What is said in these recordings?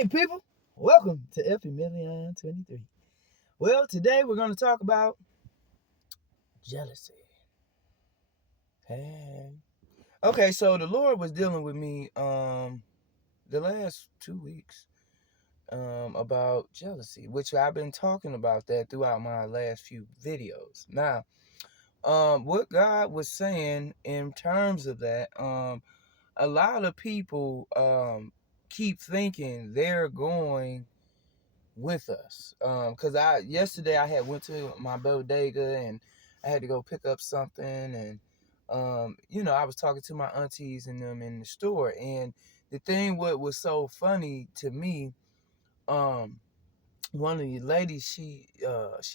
Hey people, welcome to Effie Million 23. Well, today we're going to talk about jealousy. Hey. Okay, so the Lord was dealing with me the last 2 weeks about jealousy, which I've been talking about that throughout my last few videos. Now, what God was saying in terms of that, a lot of people keep thinking they're going with us, because I yesterday I had went to my bodega and I had to go pick up something, and I was talking to my aunties and them in the store, and the thing what was so funny to me, um one of the ladies, she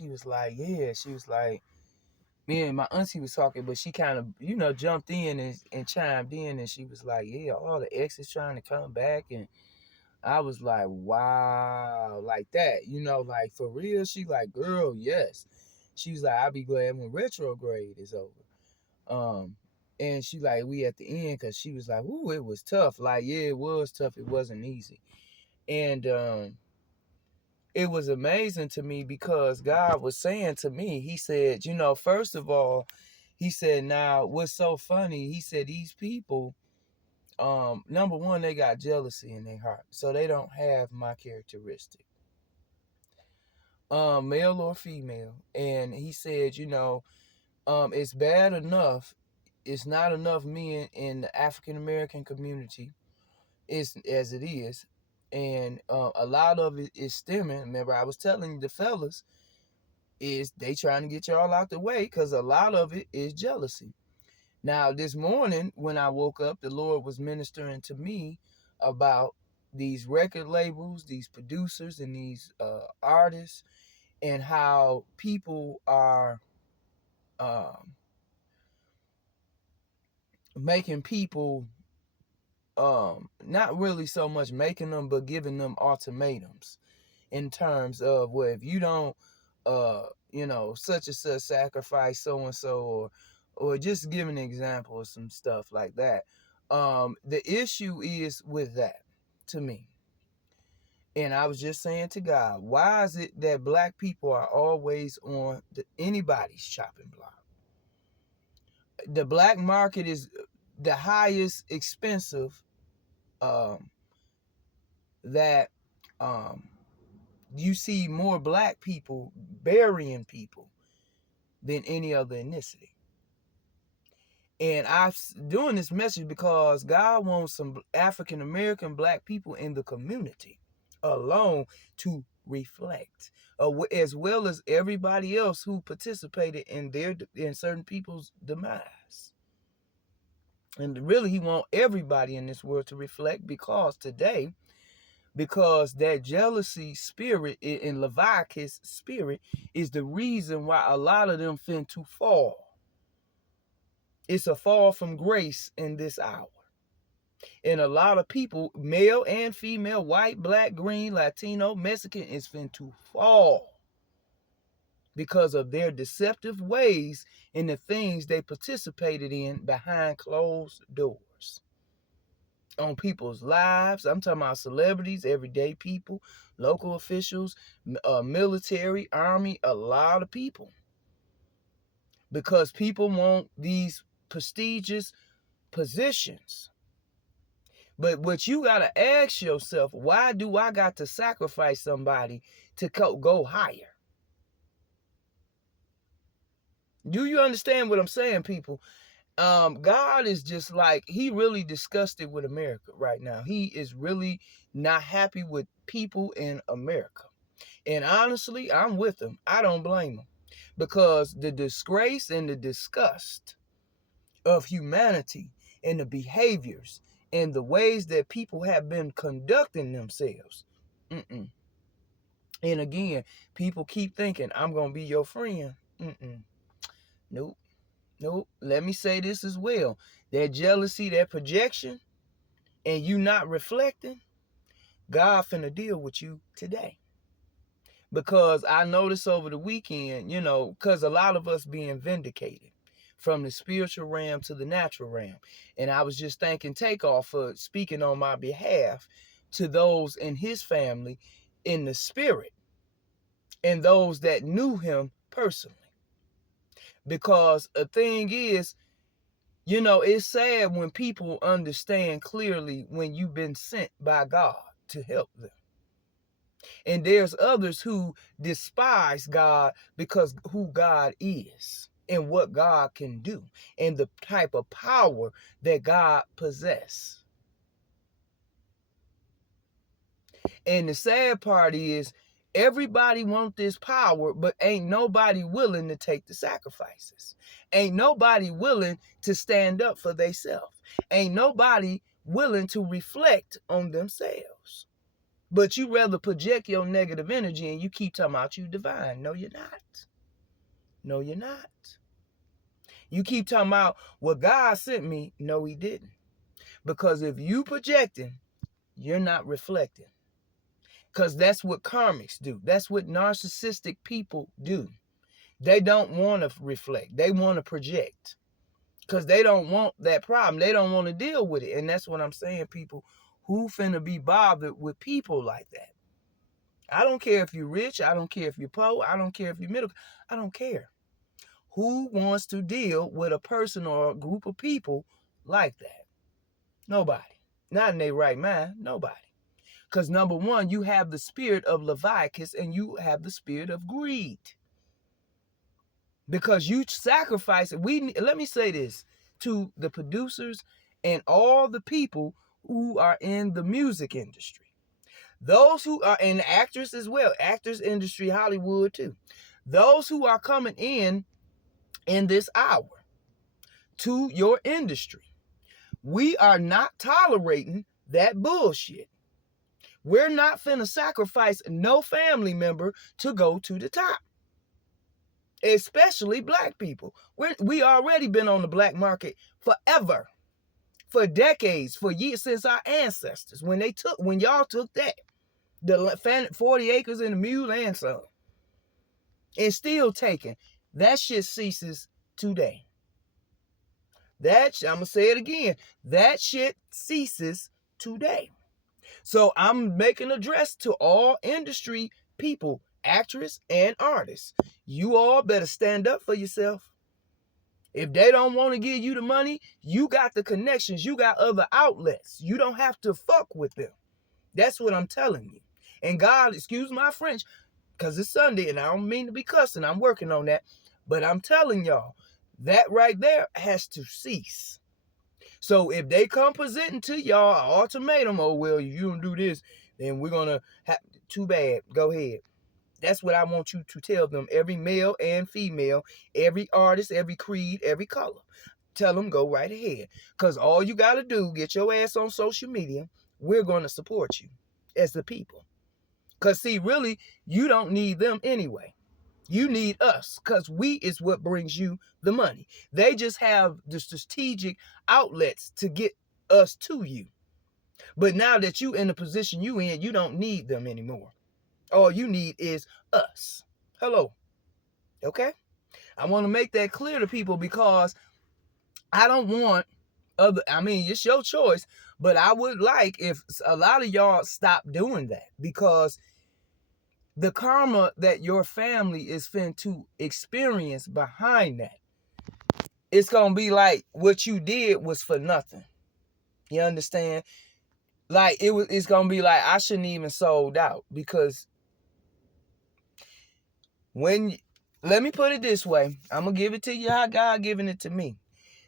was like, yeah, she was like, me and my auntie was talking, but she kind of, jumped in and chimed in, and she was like, yeah, all the exes trying to come back. And I was like, wow, like that, like for real. She like, girl, yes. She was like, I'll be glad when retrograde is over. And she like, we at the end, because she was like, ooh, it was tough. Like, yeah, it was tough. It wasn't easy. And it was amazing to me because God was saying to me, he said, first of all, he said, now what's so funny, he said, these people, number one, they got jealousy in their heart, so they don't have my characteristic, male or female. And he said, it's bad enough, it's not enough men in the African American community is as it is. And a lot of it is stemming, remember I was telling the fellas, is they trying to get y'all out the way, because a lot of it is jealousy. Now, this morning when I woke up, the Lord was ministering to me about these record labels, these producers, and these artists, and how people are um, making people, not really so much making them, but giving them ultimatums in terms of, well, if you don't, such and such sacrifice so and so, or just giving an example of some stuff like that. The issue is with that, to me. And I was just saying to God, why is it that black people are always on anybody's chopping block? The black market is the highest expensive, um, that um, you see more black people burying people than any other ethnicity. And I'm doing this message because God wants some African American black people in the community alone to reflect, as well as everybody else who participated in certain people's demise. And really, he wants everybody in this world to reflect, because today, because that jealousy spirit in Leviticus spirit is the reason why a lot of them fin to fall. It's a fall from grace in this hour. And a lot of people, male and female, white, black, green, Latino, Mexican, is fin to fall because of their deceptive ways and the things they participated in behind closed doors on people's lives. I'm talking about celebrities, everyday people, local officials, military, army, a lot of people. Because people want these prestigious positions. But what you got to ask yourself, why do I got to sacrifice somebody to go higher? Do you understand what I'm saying, people? God is just like, he really disgusted with America right now. He is really not happy with people in America. And honestly, I'm with him. I don't blame him. Because the disgrace and the disgust of humanity and the behaviors and the ways that people have been conducting themselves. Mm-mm. And again, people keep thinking, I'm going to be your friend. Mm-mm. Nope. Nope. Let me say this as well. That jealousy, that projection, and you not reflecting, God finna deal with you today. Because I noticed over the weekend, because a lot of us being vindicated from the spiritual realm to the natural realm. And I was just thanking Takeoff for speaking on my behalf to those in his family in the spirit and those that knew him personally. Because a thing is, it's sad when people understand clearly when you've been sent by God to help them. And there's others who despise God because who God is and what God can do and the type of power that God possesses. And the sad part is everybody wants this power, but ain't nobody willing to take the sacrifices. Ain't nobody willing to stand up for themselves. Ain't nobody willing to reflect on themselves. But you rather project your negative energy and you keep talking about you divine. No, you're not. No, you're not. You keep talking about, well, God sent me. No, he didn't. Because if you projecting, you're not reflecting. Because that's what karmics do. That's what narcissistic people do. They don't want to reflect. They want to project. Because they don't want that problem. They don't want to deal with it. And that's what I'm saying, people. Who finna be bothered with people like that? I don't care if you're rich. I don't care if you're poor. I don't care if you're middle. I don't care. Who wants to deal with a person or a group of people like that? Nobody. Not in their right mind. Nobody. Because number one, you have the spirit of Leviticus and you have the spirit of greed. Because you sacrifice it. Let me say this to the producers and all the people who are in the music industry. Those who are in actors as well, actors industry, Hollywood too. Those who are coming in this hour to your industry, we are not tolerating that bullshit. We're not finna sacrifice no family member to go to the top. Especially black people. We already been on the black market forever. For decades, for years, since our ancestors. When y'all took that. The 40 acres and a mule and some. And still taking. That shit ceases today. I'm going to say it again. That shit ceases today. So I'm making an address to all industry people, actors and artists. You all better stand up for yourself. If they don't want to give you the money, you got the connections. You got other outlets. You don't have to fuck with them. That's what I'm telling you. And God, excuse my French, because it's Sunday and I don't mean to be cussing. I'm working on that. But I'm telling y'all, that right there has to cease. So if they come presenting to y'all an ultimatum, oh, well, if you don't do this, then we're going to have, too bad, go ahead. That's what I want you to tell them, every male and female, every artist, every creed, every color. Tell them, go right ahead. Because all you got to do, get your ass on social media. We're going to support you as the people. Because, see, really, you don't need them anyway. You need us because we is what brings you the money. They just have the strategic outlets to get us to you. But now that you in the position you in, you don't need them anymore. All you need is us. Hello. Okay? I want to make that clear to people because I don't want it's your choice, but I would like if a lot of y'all stop doing that because the karma that your family is fin to experience behind that, it's going to be like what you did was for nothing. You understand? Like it's going to be like I shouldn't even sold out because let me put it this way. I'm going to give it to you how God giving it to me.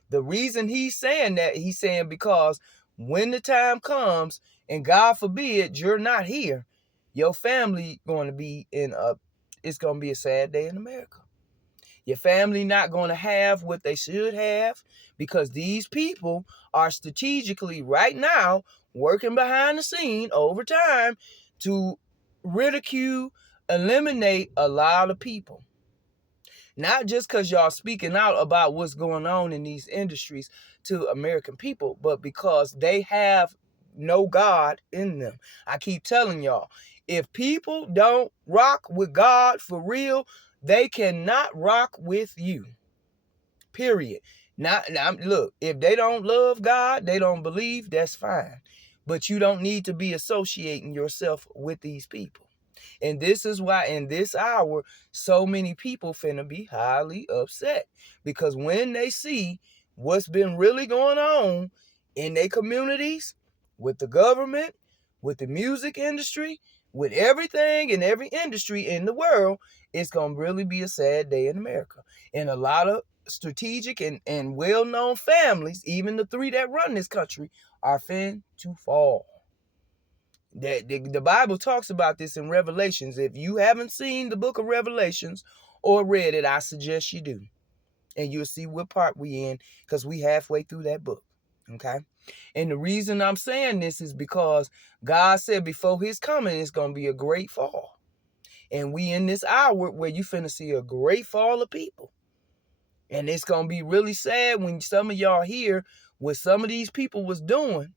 The reason he's saying that, he's saying because when the time comes and God forbid you're not here, your family going to be it's going to be a sad day in America. Your family not going to have what they should have because these people are strategically right now working behind the scene over time to ridicule, eliminate a lot of people. Not just because y'all speaking out about what's going on in these industries to American people, but because they have no God in them. I keep telling y'all, if people don't rock with God for real, they cannot rock with you. Period. Look, if they don't love God, they don't believe, that's fine. But you don't need to be associating yourself with these people. And this is why in this hour, so many people finna be highly upset. Because when they see what's been really going on in their communities, with the government, with the music industry, with everything in every industry in the world, it's going to really be a sad day in America. And a lot of strategic and well-known families, even the 3 that run this country, are fin to fall. The Bible talks about this in Revelations. If you haven't seen the book of Revelations or read it, I suggest you do. And you'll see what part we in, because we halfway through that book. Okay? And the reason I'm saying this is because God said before his coming, it's going to be a great fall. And we in this hour where you finna see a great fall of people. And it's going to be really sad when some of y'all hear what some of these people was doing.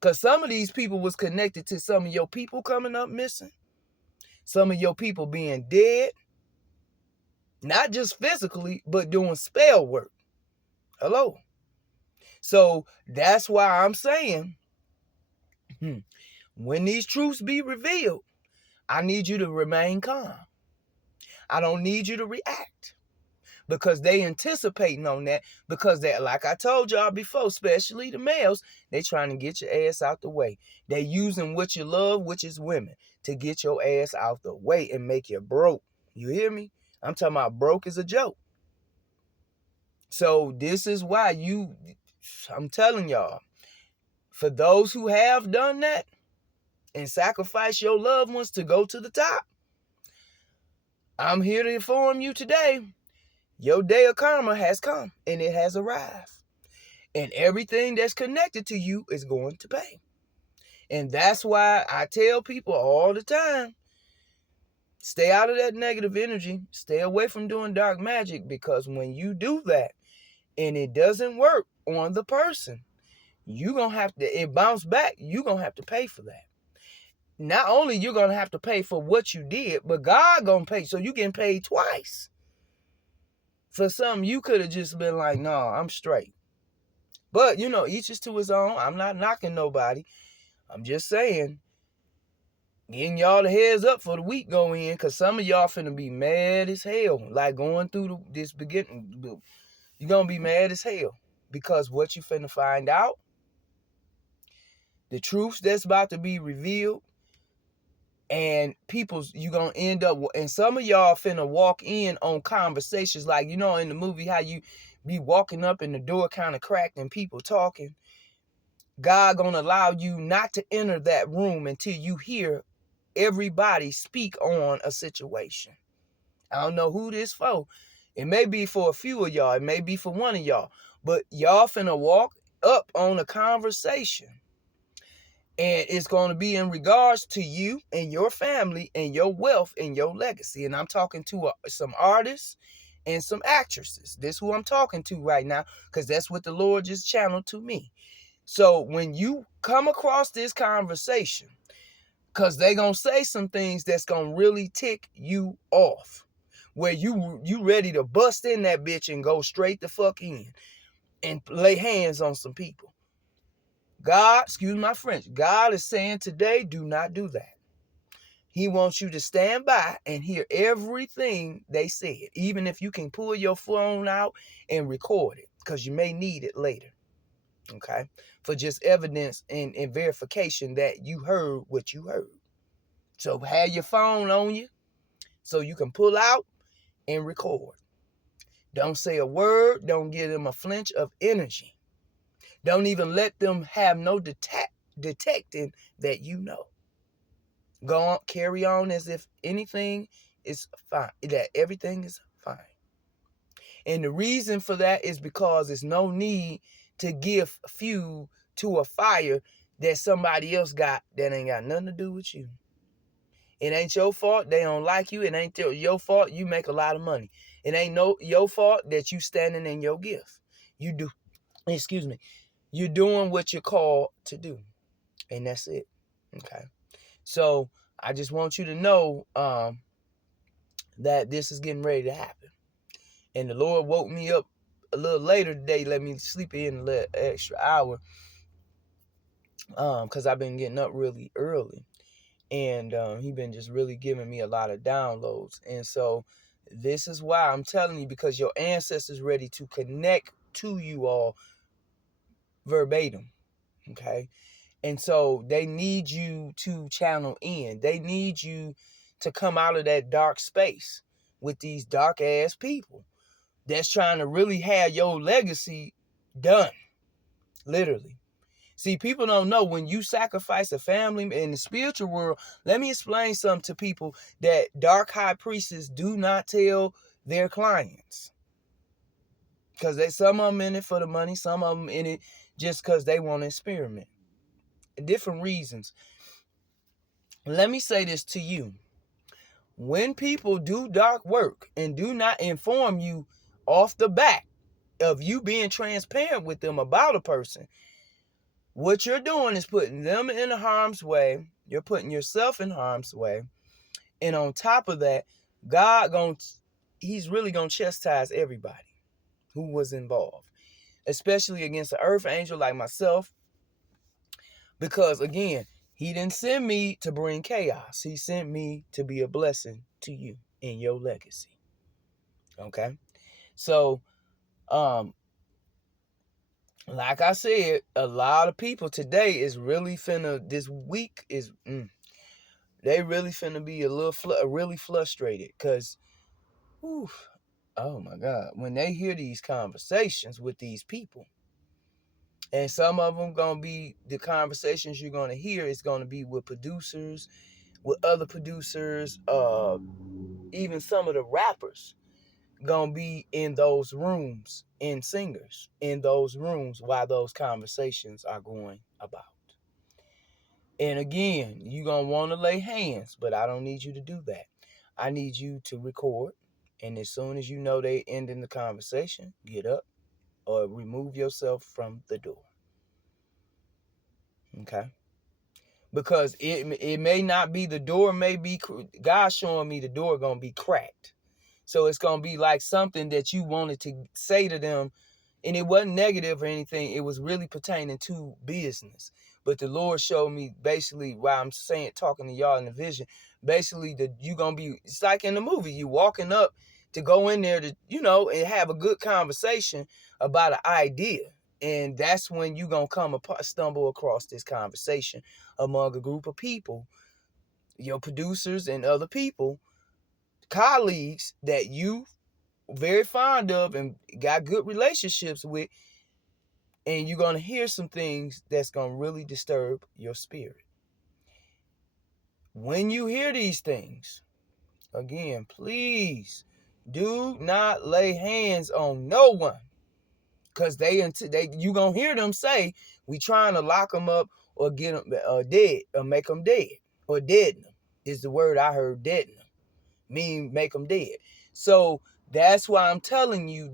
Because some of these people was connected to some of your people coming up missing. Some of your people being dead. Not just physically, but doing spell work. Hello. So that's why I'm saying, when these truths be revealed, I need you to remain calm. I don't need you to react. Because they anticipating on that. Because they, like I told y'all before, especially the males, they trying to get your ass out the way. They using what you love, which is women, to get your ass out the way and make you broke. You hear me? I'm talking about broke is a joke. So this is why I'm telling y'all, for those who have done that and sacrificed your loved ones to go to the top, I'm here to inform you today, your day of karma has come and it has arrived. And everything that's connected to you is going to pay. And that's why I tell people all the time, stay out of that negative energy. Stay away from doing dark magic, because when you do that and it doesn't work on the person, you're going to have to, it bounce back. You're going to have to pay for that. Not only you're going to have to pay for what you did, but God going to pay. So you're getting paid twice. For something you could have just been like, no, I'm straight. But, each is to his own. I'm not knocking nobody. I'm just saying, getting y'all the heads up for the week going in, because some of y'all finna be mad as hell. Like going through this beginning, you're going to be mad as hell. Because what you finna find out, the truths that's about to be revealed, and you're going to end up, and some of y'all finna walk in on conversations like, in the movie, how you be walking up and the door kind of cracked and people talking. God gonna allow you not to enter that room until you hear everybody speak on a situation. I don't know who this for. It may be for a few of y'all. It may be for one of y'all. But y'all finna walk up on a conversation. And it's going to be in regards to you and your family and your wealth and your legacy. And I'm talking to some artists and some actresses. This is who I'm talking to right now, because that's what the Lord just channeled to me. So when you come across this conversation, because they're going to say some things that's going to really tick you off, where you ready to bust in that bitch and go straight the fuck in and lay hands on some people. God, excuse my French, God is saying today, do not do that. He wants you to stand by and hear everything they said, even if you can pull your phone out and record it, because you may need it later, okay, for just evidence and verification that you heard what you heard. So have your phone on you so you can pull out and record. Don't say a word. Don't give them a flinch of energy. Don't even let them have no detecting that you know. Go on, carry on as if anything is fine, that everything is fine. And the reason for that is because there's no need to give fuel to a fire that somebody else got that ain't got nothing to do with you. It ain't your fault they don't like you. It ain't your fault you make a lot of money. It ain't your fault that you standing in your gift. You're doing what you're called to do. And that's it. Okay. So I just want you to know that this is getting ready to happen. And the Lord woke me up a little later today, let me sleep in a little extra hour. Because I've been getting up really early. And he been just really giving me a lot of downloads. And so this is why I'm telling you, because your ancestors ready to connect to you all verbatim. Okay. And so they need you to channel in. They need you to come out of that dark space with these dark ass people that's trying to really have your legacy done. Literally. See, people don't know when you sacrifice a family in the spiritual world. Let me explain something to people that dark high priests do not tell their clients. Because some of them in it for the money, some of them in it just because they want to experiment. Different reasons. Let me say this to you. When people do dark work and do not inform you off the bat of you being transparent with them about a person, what you're doing is putting them in harm's way. You're putting yourself in harm's way. And on top of that, he's really going to chastise everybody who was involved, especially against the earth angel like myself. Because again, he didn't send me to bring chaos. He sent me to be a blessing to you in your legacy. Okay? So, like I said, a lot of people today is really this week is, they really finna be really frustrated because, oh my God, when they hear these conversations with these people, and some of them gonna be the conversations you're gonna hear is gonna be with producers, with other producers, even some of the rappers gonna be in those rooms, and singers in those rooms while those conversations are going about. And again, you're gonna want to lay hands, but I don't need you to do that. I need you to record, and as soon as you know they ending the conversation, get up or remove yourself from the door. Okay? Because it may not be, the door may be, God showing me the door gonna be cracked. So it's gonna be like something that you wanted to say to them, and it wasn't negative or anything. It was really pertaining to business. But the Lord showed me basically while I'm talking to y'all in the vision, basically that you gonna be, it's like in the movie, you walking up to go in there to, and have a good conversation about an idea. And that's when you gonna stumble across this conversation among a group of people, your producers and other people, colleagues that you very fond of and got good relationships with, and you're going to hear some things that's going to really disturb your spirit. When you hear these things, again, please do not lay hands on no one, because you going to hear them say, we trying to lock them up or get them dead or make them dead, or deaden them is the word I heard. Deaden them mean make them dead. So that's why I'm telling you,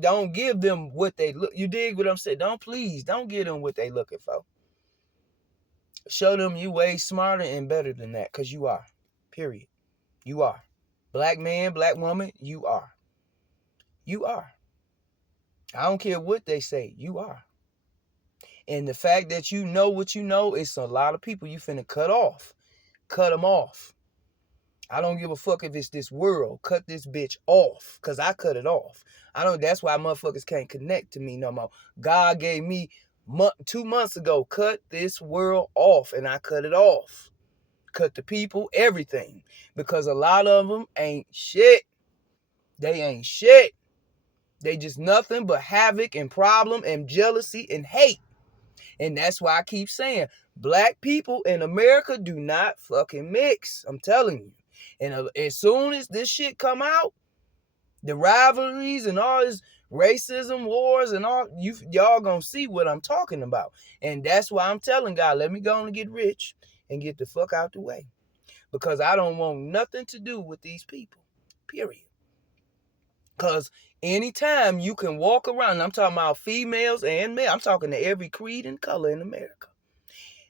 don't give them what they look. You dig what I'm saying? Don't give them what they looking for. Show them you way smarter and better than that, because you are. Period. You are. Black man, black woman, you are. You are. I don't care what they say, you are. And the fact that you know what you know, it's a lot of people you finna cut off. Cut them off. I don't give a fuck if it's this world. Cut this bitch off, because I cut it off. That's why motherfuckers can't connect to me no more. God gave me 2 months ago, cut this world off, and I cut it off. Cut the people, everything. Because a lot of them ain't shit. They ain't shit. They just nothing but havoc and problem and jealousy and hate. And that's why I keep saying, black people in America do not fucking mix. I'm telling you. And as soon as this shit come out, the rivalries and all this racism, wars, and all, y'all gonna see what I'm talking about. And that's why I'm telling God, let me go and get rich and get the fuck out the way. Because I don't want nothing to do with these people. Period. Because anytime you can walk around, I'm talking about females and men, I'm talking to every creed and color in America.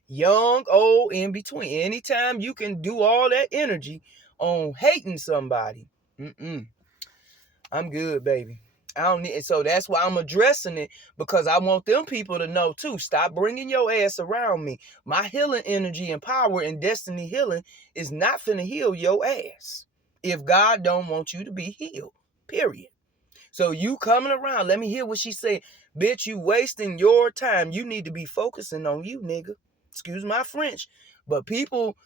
Young, old, in between. Anytime you can do all that energy on hating somebody, I'm good, baby. I don't need, so that's why I'm addressing it, because I want them people to know too. Stop bringing your ass around me. My healing energy and power and destiny healing is not finna heal your ass if God don't want you to be healed, period. So you coming around, let me hear what she said. Bitch, you wasting your time. You need to be focusing on you, nigga. Excuse my French. But people,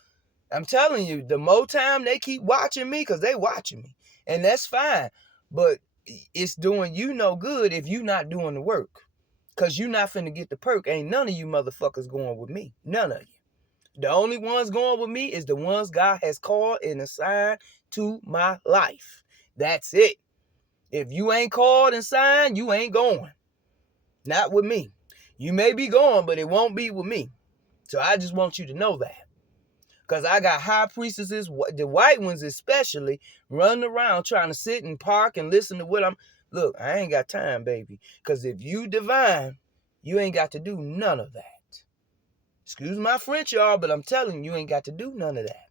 I'm telling you, the more time they keep watching me, because they watching me. And that's fine. But it's doing you no good if you not doing the work. Because you not finna get the perk. Ain't none of you motherfuckers going with me. None of you. The only ones going with me is the ones God has called and assigned to my life. That's it. If you ain't called and signed, you ain't going. Not with me. You may be going, but it won't be with me. So I just want you to know that. Because I got high priestesses, the white ones especially, running around trying to sit and park and listen to what I'm... Look, I ain't got time, baby. Because if you divine, you ain't got to do none of that. Excuse my French, y'all, but I'm telling you, you ain't got to do none of that.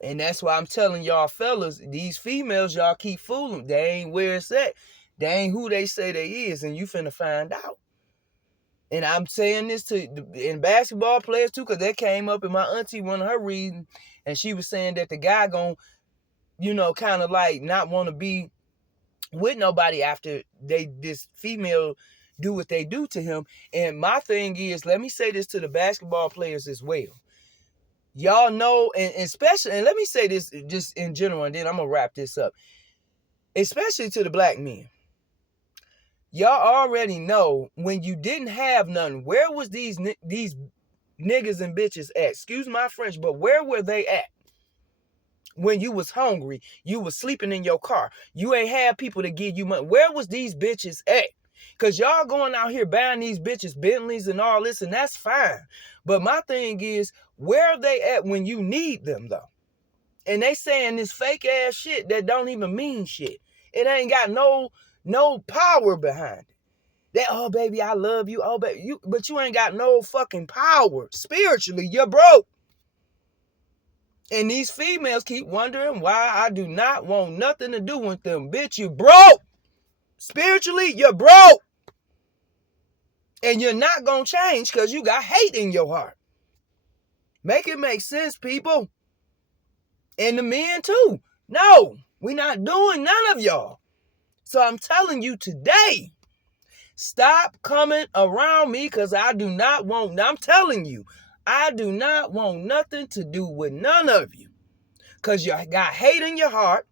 And that's why I'm telling y'all fellas, these females, y'all keep fooling. They ain't where it's at. They ain't who they say they is, and you finna find out. And I'm saying this in basketball players too, because that came up in my auntie, one of her reading, and she was saying that the guy gonna, kind of like not want to be with nobody after this female do what they do to him. And my thing is, let me say this to the basketball players as well. Y'all know, and especially, and let me say this just in general, and then I'm gonna wrap this up. Especially to the black men. Y'all already know when you didn't have none, where was these niggas and bitches at? Excuse my French, but where were they at? When you was hungry, you was sleeping in your car. You ain't had people to give you money. Where was these bitches at? Because y'all going out here buying these bitches Bentleys and all this, and that's fine. But my thing is, where are they at when you need them, though? And they saying this fake ass shit that don't even mean shit. It ain't got no power behind it. That, oh baby, I love you. Oh baby, but you ain't got no fucking power. Spiritually, you're broke. And these females keep wondering why I do not want nothing to do with them. Bitch, you broke. Spiritually, you're broke. And you're not gonna change because you got hate in your heart. Make it make sense, people. And the men too. No, we're not doing none of y'all. So I'm telling you today, stop coming around me because I do not want, I'm telling you, I do not want nothing to do with none of you. Because you got hate in your heart.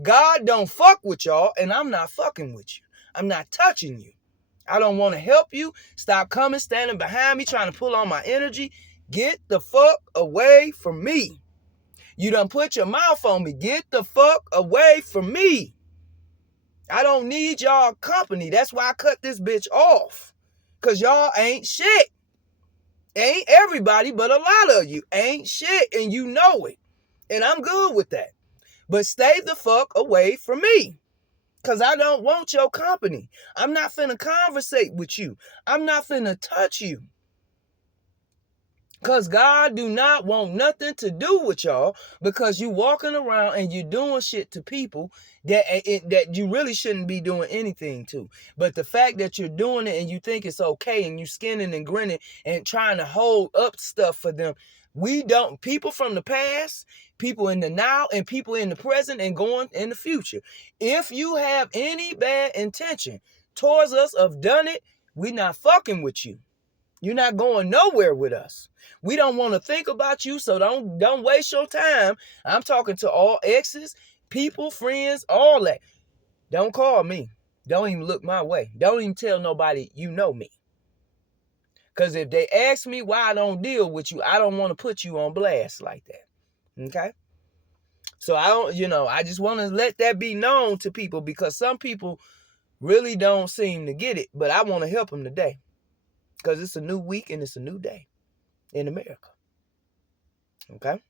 God don't fuck with y'all, and I'm not fucking with you. I'm not touching you. I don't want to help you. Stop coming, standing behind me, trying to pull on my energy. Get the fuck away from me. You done put your mouth on me. Get the fuck away from me. I don't need y'all company. That's why I cut this bitch off. Because y'all ain't shit. Ain't everybody, but a lot of you ain't shit, and you know it. And I'm good with that. But stay the fuck away from me. Because I don't want your company. I'm not finna conversate with you. I'm not finna touch you. Because God do not want nothing to do with y'all, because you walking around and you doing shit to people that you really shouldn't be doing anything to. But the fact that you're doing it and you think it's okay and you skinning and grinning and trying to hold up stuff for them, people from the past, people in the now, and people in the present and going in the future. If you have any bad intention towards us of done it, we not fucking with you. You're not going nowhere with us. We don't want to think about you, so don't waste your time. I'm talking to all exes, people, friends, all that. Don't call me. Don't even look my way. Don't even tell nobody you know me. Because if they ask me why I don't deal with you, I don't want to put you on blast like that. Okay? So I just want to let that be known to people, because some people really don't seem to get it, but I want to help them today. Because it's a new week and it's a new day in America. Okay?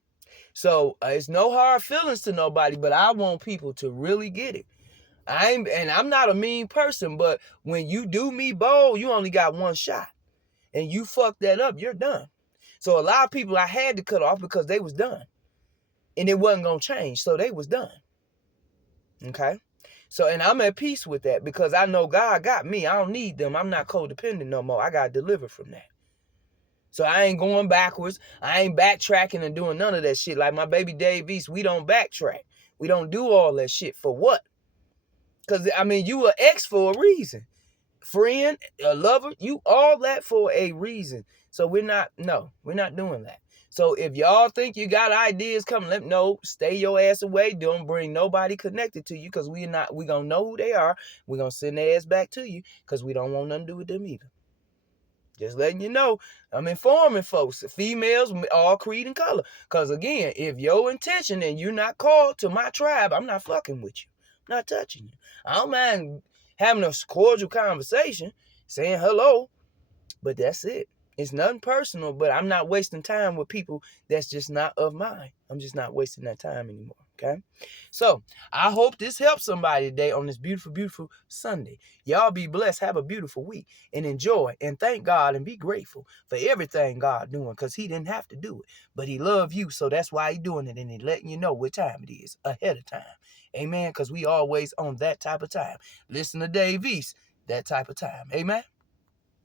So it's no hard feelings to nobody, but I want people to really get it. I'm not a mean person, but when you do me bold, you only got one shot. And you fuck that up, you're done. So a lot of people I had to cut off because they was done. And it wasn't going to change, so they was done. Okay? So, and I'm at peace with that because I know God got me. I don't need them. I'm not codependent no more. I got delivered from that. So I ain't going backwards. I ain't backtracking and doing none of that shit. Like my baby Dave East, we don't backtrack. We don't do all that shit. For what? Because, I mean, you an ex for a reason. Friend, a lover, you all that for a reason. So we're not doing that. So if y'all think you got ideas coming, let me know. Stay your ass away. Don't bring nobody connected to you because we gonna know who they are. We're gonna send their ass back to you because we don't want nothing to do with them either. Just letting you know, I'm informing folks, females, all creed and color. Because again, if your intention and you're not called to my tribe, I'm not fucking with you. I'm not touching you. I don't mind having a cordial conversation, saying hello, but that's it. It's nothing personal, but I'm not wasting time with people that's just not of mine. I'm just not wasting that time anymore, okay? So, I hope this helps somebody today on this beautiful, beautiful Sunday. Y'all be blessed, have a beautiful week, and enjoy, and thank God, and be grateful for everything God doing, because he didn't have to do it, but he loved you, so that's why he doing it, and he letting you know what time it is ahead of time. Amen, because we always on that type of time. Listen to Dave East, that type of time. Amen.